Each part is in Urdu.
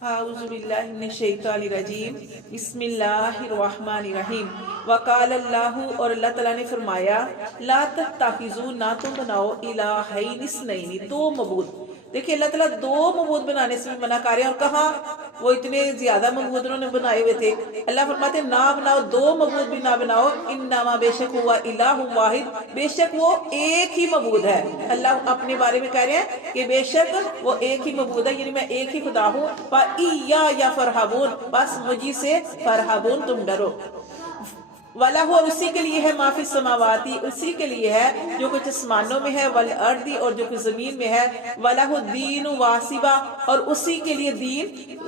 اعوذ باللہ من الشیطان الرجیم بسم اللہ الرحمن الرحیم وقال اللہ، اور اللہ تعالیٰ نے فرمایا لا تتخذوا، نہ تم بناؤ الہین اثنین، دو معبود۔ دیکھیں اللہ تعالیٰ دو معبود بنانے سے بھی منع کر رہے ہیں، اور کہاں وہ اتنے زیادہ معبود انہوں نے بنائے ہوئے تھے۔ اللہ فرماتے ہیں نہ بناؤ، دو معبود بھی نہ بناؤ، انما بے شک ہوا الہ واحد، بے شک وہ ایک ہی معبود ہے۔ اللہ اپنے بارے میں کہہ رہے ہیں کہ بے شک وہ ایک ہی معبود ہے، یعنی میں ایک ہی خدا ہوں۔ فَإِيَّايَ فَارْهَبُونَ، بس مجھے سے فارہبون، تم ڈرو۔ وَلَهُ، اور اسی کے لیے ہے ما فی السماواتی، اسی کے لیے ہے جو کچھ آسمانوں میں ہے، والارض، اور جو کچھ زمین میں ہے، وَلَهُ الدِّينُ وَاسِبًا، اور اسی کے لیے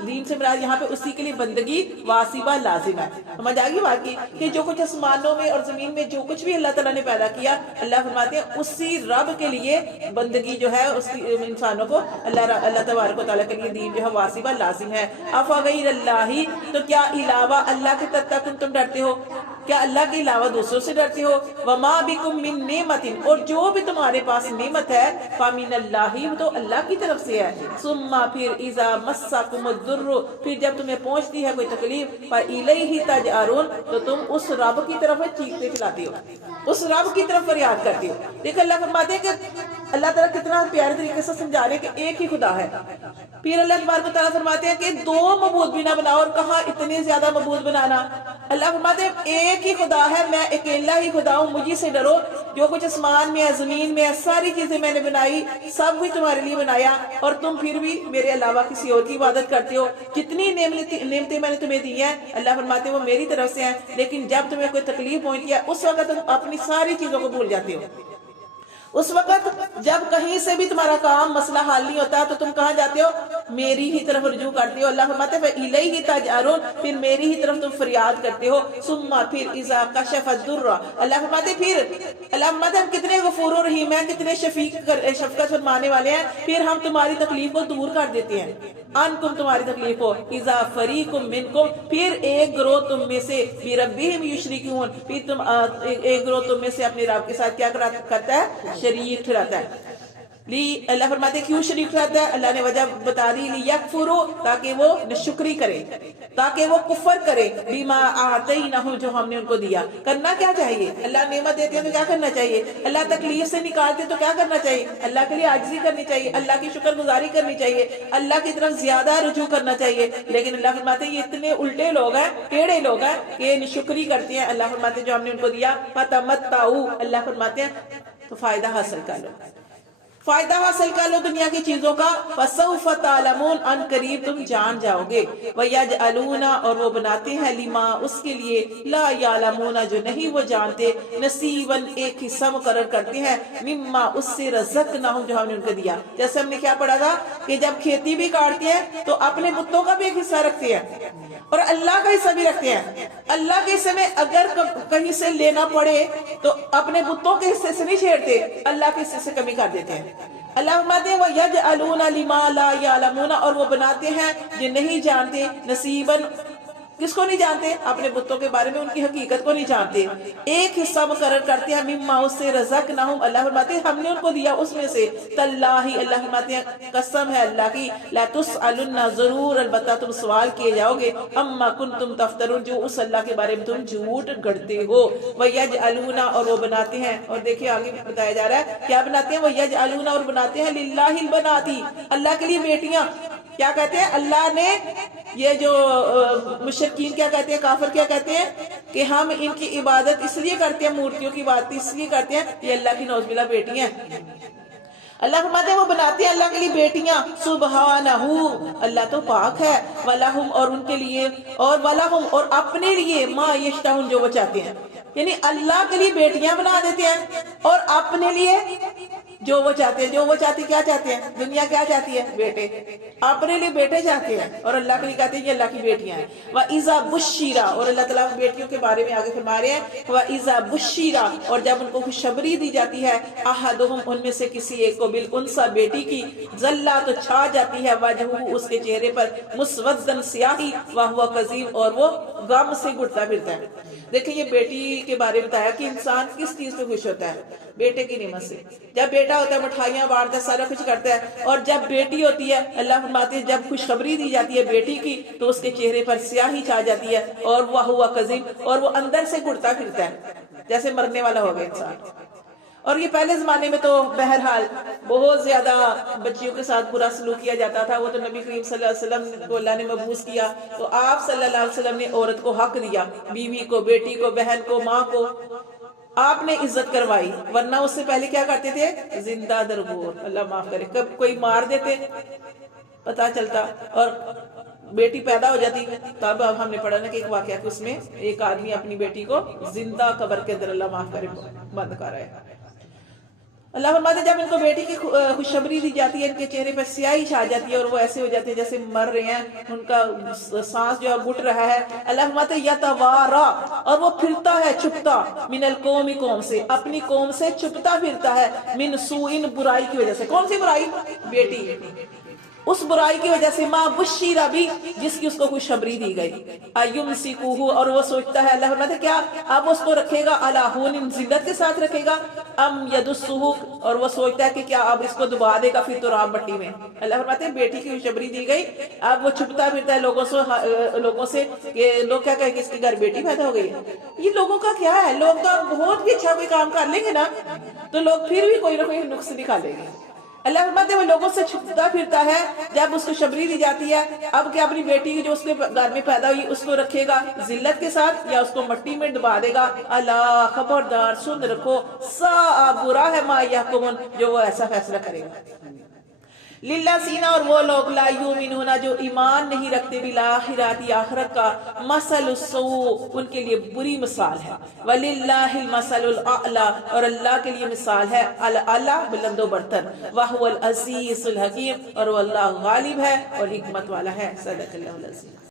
دین سے مراد یہاں پہ اسی کے لیے بندگی واسبہ لازم ہے۔ سمجھ آ گئی بات کی کہ جو کچھ آسمانوں میں اور زمین میں جو کچھ بھی اللہ تعالیٰ نے پیدا کیا، اللہ فرماتے ہیں اسی رب کے لیے بندگی جو ہے اس انسانوں کو اللہ تبارک و تعالیٰ کے لیے دین جو ہے واسبہ لازم ہے۔ افغیر اللہ، تو کیا علاوہ اللہ کے تتقون، تم ڈرتے ہو؟ کیا اللہ کے علاوہ دوسروں سے ڈرتے ہو؟ وما بکم من نعمت، اور جو بھی تمہارے پاس نعمت ہے، فمن اللہ، وہ تو اللہ کی طرف سے ہے۔ ثم، پھر اذا مسکم الضر، پھر جب تمہیں پہنچتی ہے کوئی تکلیف، فالیہ تجأرون، تو تم اس رب کی طرف چیختے چلاتے ہو، اس رب کی طرف فریاد کرتے ہو۔ دیکھ اللہ فرماتے ہیں کہ اللہ تعالیٰ کتنا پیارے طریقے سے سمجھا رہے ہیں کہ ایک ہی خدا ہے۔ پھر اللہ تبارک و تعالیٰ فرماتے ہیں کہ دو معبود بھی نہ بناؤ، اور کہاں اتنے زیادہ معبود بنانا۔ اللہ فرماتے ہیں ایک ہی خدا ہے، میں اکیلا ہی خدا ہوں، مجھے سے ڈرو۔ جو کچھ آسمان میں ہے، زمین میں ہے، ساری چیزیں میں نے بنائی، سب کچھ تمہارے لیے بنایا، اور تم پھر بھی میرے علاوہ کسی اور کی عبادت کرتے ہو۔ جتنی نعمتیں میں نے تمہیں دی ہیں، اللہ فرماتے ہیں وہ میری طرف سے ہیں، لیکن جب تمہیں کوئی تکلیف پہنچتی ہے اس وقت تم اپنی ساری چیزوں کو بھول جاتے ہو۔ اس وقت جب کہیں سے بھی تمہارا کام مسئلہ حل نہیں ہوتا تو تم کہاں جاتے ہو؟ میری ہی طرف رجوع کرتے ہو۔ اللہ فرماتے ہیں فَإِلَيْهِ تَجْأَرُونَ، پھر میری ہی طرف تم فریاد کرتے ہو۔ ثُمَّ، پھر اِذَا كَشَفَ الضُّرَّ، اللہ فرماتے ہیں ہم کتنے غفور و رحیم ہیں، کتنے شفقت فرمانے والے ہیں، پھر ہم تمہاری تکلیف کو دور کر دیتے ہیں۔ انکم، تمہاری تکلیف کو، اذا فریق منکم، پھر ایک گروہ تم میں سے، بربہم یشرکون، پھر تم ایک گروہ تم میں سے اپنے رب کے ساتھ کیا کرتا ہے؟ شریک ٹھہراتا ہے۔ اللہ فرماتے ہیں کیوں شریک ٹھہراتا ہے؟ اللہ نے وجہ بتا دی، لیکفروا، تاکہ وہ ناشکری کرے، تاکہ وہ کفر کرے، بما آتیناہم، جو ہم نے ان کو دیا۔ کرنا کیا چاہیے؟ اللہ نعمت دیتے ہیں تو کیا کرنا چاہیے؟ اللہ تکلیف سے نکالتے تو کیا کرنا چاہیے؟ اللہ کے لیے عاجزی کرنی چاہیے، اللہ کی شکر گزاری کرنی چاہیے، اللہ کی طرف زیادہ رجوع کرنا چاہیے۔ لیکن اللہ فرماتے ہیں یہ اتنے الٹے لوگ ہیں، ٹیڑے لوگ ہیں کہ ناشکری کرتے ہیں۔ اللہ فرماتے ہیں جو ہم نے ان کو دیا، فتمتعوا، اللہ فرماتے ہیں تو فائدہ حاصل کر لو، فائدہ حاصل کر لو دنیا کی چیزوں کا۔ فَسَوْفَ تَعْلَمُونَ، ان قریب تم جان جاؤ گے۔ وَيَجْعَلُونَ، اور وہ بناتے ہیں، لِمَا، اس کے لیے، لَا يَعْلَمُونَ، جو نہیں وہ جانتے، نَصِيبًا، ایک حصہ مقرر کرتے ہیں، مِمَّا، اس سے، رَزَقْنَاهُمْ، جو ہم نے ان کو دیا۔ جیسے ہم نے کیا پڑھا تھا کہ جب کھیتی بھی کاٹتے ہیں تو اپنے بتوں کا بھی ایک حصہ رکھتے ہیں، اور اللہ کا حصہ بھی رکھتے ہیں۔ اللہ کے حصے میں اگر کہیں سے لینا پڑے تو اپنے بتوں کے حصے سے نہیں چھیڑتے، اللہ کے حصے سے کمی کر دیتے ہیں۔ اللہ فرماتے ہیں وَيَجْعَلُونَ لِمَا لَا يَعْلَمُونَ، اور وہ بناتے ہیں جو نہیں جانتے، نصیباً، کس کو نہیں جانتے؟ اپنے بتوں کے بارے میں ان کی حقیقت کو نہیں جانتے، ایک حصہ مقرر کرتے ہیں، مما، اس سے، رزقناہم، اللہ فرماتے ہیں ہم نے ان کو دیا اس میں سے، تاللہ، اللہ فرماتے ہیں قسم ہے اللہ کی، لا تسألن، ضرور البتہ تم سوال کیے جاؤ گے، اما کنتم تفترون، جو اس اللہ کے بارے میں تم جھوٹ گڑتے ہو۔ وَيَجْعَلُونَ، اور وہ بناتے ہیں، اور دیکھیں آگے بتایا جا رہا ہے کیا بناتے ہیں، وَيَجْعَلُونَ، اور بناتے ہیں، للہ البنات، اللہ کے لیے بیٹیاں۔ کیا کہتے ہیں اللہ نے، یہ جو مشرکین کیا کہتے ہیں، کافر کیا کہتے ہیں کہ ہم ان کی عبادت اس لیے کرتے ہیں، مورتیوں کی عبادت اس لیے کرتے ہیں، یہ اللہ کی نعوذ باللہ بیٹیاں ہیں۔ اللہ فرماتے ہیں وہ بناتے ہیں اللہ کے لیے بیٹیاں، سبحانہ، اللہ تو پاک ہے، وَلَهُمْ، اور ان کے لیے، اور وَلَهُمْ، اور اپنے لیے، مَا يَشْتَهُونَ، جو وہ چاہتے ہیں۔ یعنی اللہ کے لیے بیٹیاں بنا دیتے ہیں اور اپنے لیے جو وہ چاہتے ہیں۔ جو وہ چاہتے کیا چاہتے ہیں؟ دنیا کیا چاہتی ہے؟ بیٹے، اپنے لیے بیٹے چاہتے ہیں، اور اللہ کے لیے کہتے ہیں یہ اللہ کی بیٹیاں ہیں۔ وَإِذَا بُشِّرَ، اور اللہ تعالیٰ بیٹیوں کے بارے میں آگے فرما رہے ہیں، وَإِذَا بُشِّرَ، اور جب ان کو خوشخبری دی جاتی ہے، أَحَدُهُمْ، ان میں سے کسی ایک کو، بالانثیٰ، بیٹی کی، ظَلَّ، تو چھا جاتی ہے، وجہہ، اس کے چہرے پر، مسودًا، سیاہی، وَهُوَ كَظِيمٌ، اور وہ غم سے گھٹتا پھرتا ہے۔ دیکھیں یہ بیٹی کے بارے میں بتایا کہ انسان کس چیز پہ خوش ہوتا ہے؟ بیٹے کی نعمت سے۔ جب بیٹا بیٹا ہوتا ہے مٹھائیاں بانٹتا ہے، سارا کچھ کرتا ہے، اور جب بیٹی ہوتی ہے اللہ فرماتے ہیں جب خوشخبری دی جاتی ہے بیٹی کی تو اس کے چہرے پر سیاہی چھا جاتی ہے اور وہ ہوا قزیم، اور وہ اندر سے گھٹتا پھرتا ہے جیسے مرنے والا ہو گیا انسان۔ اور یہ پہلے زمانے میں تو بہرحال بہت زیادہ بچیوں کے ساتھ برا سلوک کیا جاتا تھا۔ وہ تو نبی کریم صلی اللہ علیہ وسلم کو اللہ نے مبعوث کیا تو آپ صلی اللہ علیہ وسلم نے عورت کو حق دیا، بیوی کو، بیٹی کو، بہن کو، ماں کو آپ نے عزت کروائی، ورنہ اس سے پہلے کیا کرتے تھے؟ زندہ درگور، اللہ معاف کرے، کب کوئی مار دیتے پتا چلتا، اور بیٹی پیدا ہو جاتی تب ہم نے پڑھا نا کہ ایک واقعہ کہ اس میں ایک آدمی اپنی بیٹی کو زندہ قبر کے اندر اللہ معاف کرے بند کر رہا ہے۔ اللہ فرماتے جب ان کو بیٹی کی خوشخبری دی جاتی ہے ان کے چہرے پر سیاہی چھا جاتی ہے اور وہ ایسے ہو جاتے ہیں جیسے مر رہے ہیں، ان کا سانس جو ہے گھٹ رہا ہے۔ اللہ فرماتے یتوارا، اور وہ پھرتا ہے چھپتا، من القوم، قوم سے، اپنی قوم سے چھپتا پھرتا ہے، من سوء، برائی کی وجہ سے۔ کون سی برائی؟ بیٹی، اس برائی کی وجہ سے، ماں بشیرہ بھی، جس کی اس کو خوشخبری دی گئی، ایمسکوہ، اور وہ سوچتا ہے، اللہ فرماتے کیا اب اس کو رکھے گا علی ہون، ذلت کے ساتھ رکھے گا، ام یدسہ، اور وہ سوچتا ہے کہ کیا اب اس کو دبا دے گا پھر تراب مٹی میں۔ اللہ فرماتے ہیں بیٹی کی خوشخبری دی گئی، اب وہ چھپتا پھرتا ہے لوگوں سے کہ لوگ کیا کہیں کہ اس کے گھر بیٹی پیدا ہو گئی ہے۔ یہ لوگوں کا کیا ہے، لوگ تو بہت بھی اچھا کوئی کام کر لیں گے نا تو لوگ پھر بھی کوئی نہ کوئی نقص نکالیں گے۔ اللہ فرماتے وہ لوگوں سے چھپتا پھرتا ہے، جب اس کو خوشخبری دی جاتی ہے اب کیا اپنی بیٹی جو اس کے گھر میں پیدا ہوئی اس کو رکھے گا ذلت کے ساتھ یا اس کو مٹی میں دبا دے گا؟ اللہ، خبردار، سن رکھو، سا برا ہے ما یحکمون، جو وہ ایسا فیصلہ کرے گا۔ للہ سینہ، اور وہ لوگ لا یؤمنون جو ایمان نہیں رکھتے بالآخرات، آخرت کا، مثل السوء، ان کے لیے بری مثال ہے، وللہ المثل الاعلی، اور اللہ کے لیے مثال ہے الاعلی، بلند و برتر، وہو العزیز الحکیم، اور وہ اللہ غالب ہے اور حکمت والا ہے۔ صدق اللہ العظیم۔